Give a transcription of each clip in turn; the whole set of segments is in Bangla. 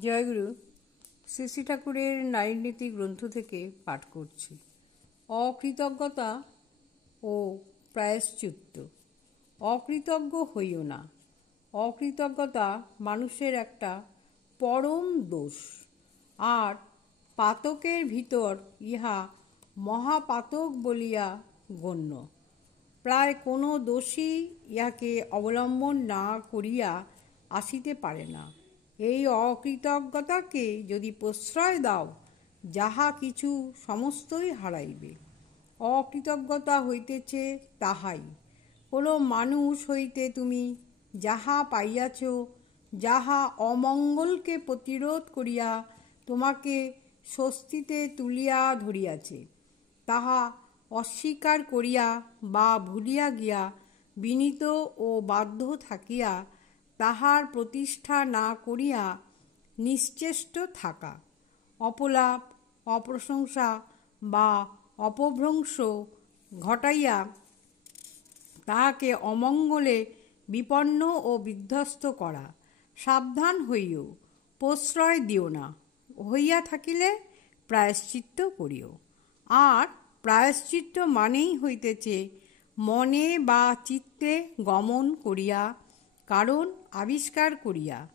জয়গুরু। শ্রী শ্রী ঠাকুরের নারীনীতি গ্রন্থ থেকে পাঠ করছি। অকৃতজ্ঞতা ও প্রায়শ্চিত্ত। অকৃতজ্ঞ হইও না। অকৃতজ্ঞতা মানুষের একটা পরম দোষ, আর পাতকের ভিতর ইহা মহাপাতক বলিয়া গণ্য। প্রায় কোনো দোষী ইহাকে অবলম্বন না করিয়া আসিতে পারে না। এই অকৃতজ্ঞতাকে যদি প্রশ্রয় দাও, যাহা কিছু সমস্তই হারাইবে। অকৃতজ্ঞতা হইতেছে তাহাই। কোনো মানুষ হইতে তুমি যাহা পাইয়াছ, যাহা অমঙ্গলকে প্রতিরোধ করিয়া তোমাকে স্বস্তিতে তুলিয়া ধরিয়াছে, তাহা অস্বীকার করিয়া বা ভুলিয়া গিয়া বিনীত ও বাধ্য থাকিয়া তাহার প্রতিষ্ঠা না করিয়া নিশ্চেষ্ট থাকা, অপলাপ, অপ্রশংসা বা অপভ্রংশ ঘটাইয়া তাহাকে অমঙ্গলে বিপন্ন ও বিধ্বস্ত করা। সাবধান হইও, প্রশ্রয় দিও না। হইয়া থাকিলে প্রায়শ্চিত্ত করিও। আর প্রায়শ্চিত্ত মানেই হইতেছে মনে বা চিত্তে গমন করিয়া, কারণ আবিষ্কার করিয়া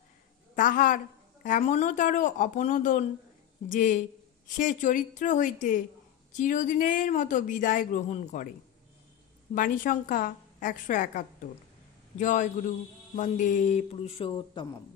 তাহার এমনতর অপনোদন যে সে চরিত্র হইতে চিরদিনের মতো বিদায় গ্রহণ করে। বাণী সংখ্যা 171। জয় গুরু। বন্দে পুরুষোত্তমম।